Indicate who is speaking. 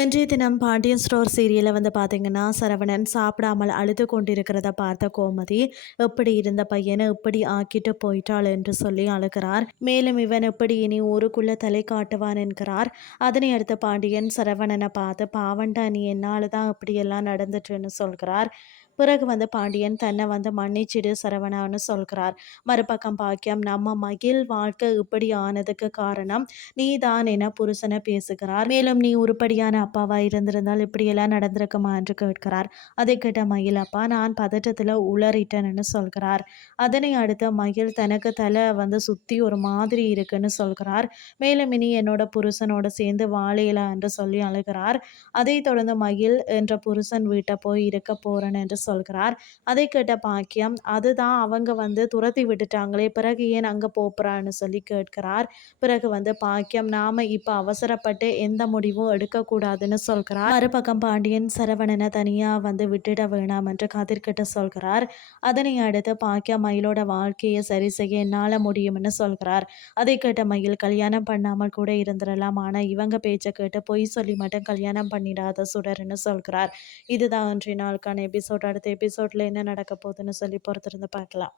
Speaker 1: இன்றைய தினம் பாண்டியன் ஸ்டோர் சீரியலில் வந்து பார்த்தீங்கன்னா சரவணன் சாப்பிடாமல் அழுது கொண்டிருக்கிறத பார்த்த கோமதி எப்படி இருந்த பையனை இப்படி ஆக்கிட்டு போயிட்டாள் என்று சொல்லி அழுகிறார். மேலும் இவன் எப்படி இனி ஊருக்குள்ளே தலை காட்டுவான் என்கிறார். அதனை அடுத்த பாண்டியன் சரவணனை பார்த்து பாவண்டா நீ என்னால் தான் இப்படியெல்லாம் நடந்துட்டுன்னு சொல்கிறார். பிறகு வந்து பாண்டியன் தன்னை வந்து மன்னிச்சிடு சரவணான்னு சொல்கிறார். மறுபக்கம் பாக்கியம் நம்ம மகிழ் வாழ்க்கை இப்படி ஆனதுக்கு காரணம் நீ தான் என புருஷனை பேசுகிறார். மேலும் நீ உருப்படியான அப்பாவா இருந்திருந்தால் இப்படியெல்லாம் நடந்திருக்குமா என்று கேட்கிறார். அதை கேட்ட மகிழ் அப்பா நான் பதட்டத்தில் உளறிட்டேன்னு சொல்கிறார். அதனை அடுத்து மகிழ் தனக்கு தலை வந்து சுற்றி ஒரு மாதிரி இருக்குன்னு சொல்கிறார். மேலும் இனி என்னோட புருஷனோட சேர்ந்து வாழையில என்று சொல்லி அழுகிறார். அதை தொடர்ந்து மகிழ் என்ற புருஷன் வீட்டை போய் இருக்க போறேன் என்று சொல்கிறார். அதை கேட்ட பாக்கியம் அதுதான் அவங்க வந்து துரத்தி விட்டுட்டாங்களே பிறகு ஏன் அங்கே போகிறான்னு சொல்லி கேட்கிறார். பிறகு வந்து பாக்கியம் நாம இப்போ அவசரப்பட்டு எந்த முடிவும் எடுக்கக்கூடாதுன்னு சொல்கிறார். மறுபக்கம் பாண்டியன் சரவணனை தனியாக வந்து விட்டுட வேணாம் என்று கதிர்கிட்ட சொல்கிறார். அதனை அடுத்து பாக்கியம் மயிலோட வாழ்க்கையை சரி செய்ய என்னால் முடியும்னு சொல்கிறார். அதை கேட்ட மயில் கல்யாணம் பண்ணாமல் கூட இருந்துடலாம் ஆனால் இவங்க பேச்சை கேட்டு பொய் சொல்லி மட்டும் கல்யாணம் பண்ணிடாத சுடர்னு சொல்கிறார். இதுதான் இன்றைய நாளுக்கான எபிசோட அடுத்த எபிசோடில் என்ன நடக்க போகுதுன்னு சொல்லி பொறுத்திருந்து பார்க்கலாம்.